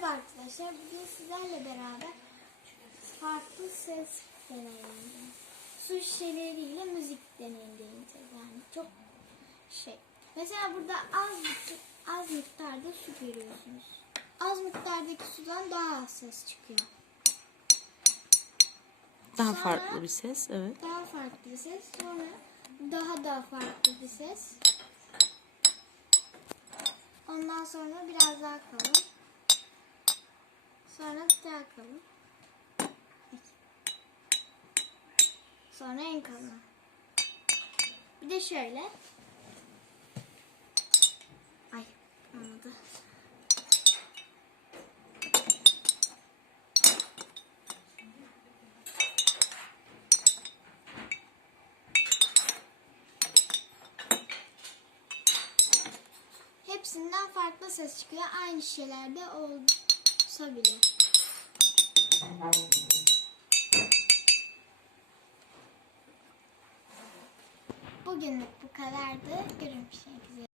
Merhaba arkadaşlar. Bugün sizlerle beraber farklı ses deneyimleyeceğiz. Su şişeleriyle müzik deneyimleyeceğiz. Yani çok şey. Mesela burada az az miktarda su görüyorsunuz. Az miktardaki sudan daha az ses çıkıyor. Daha Sonra- farklı bir ses, evet. Daha farklı bir ses. Sonra daha daha farklı bir ses. Ondan sonra biraz daha kalın. Sonra daha kalın. Sonra en kalın. Bir de şöyle. Ay olmadı. Hepsinden farklı ses çıkıyor. Aynı şeylerde olsa bile. Bugünlük bu kadardı. Görüşmek üzere.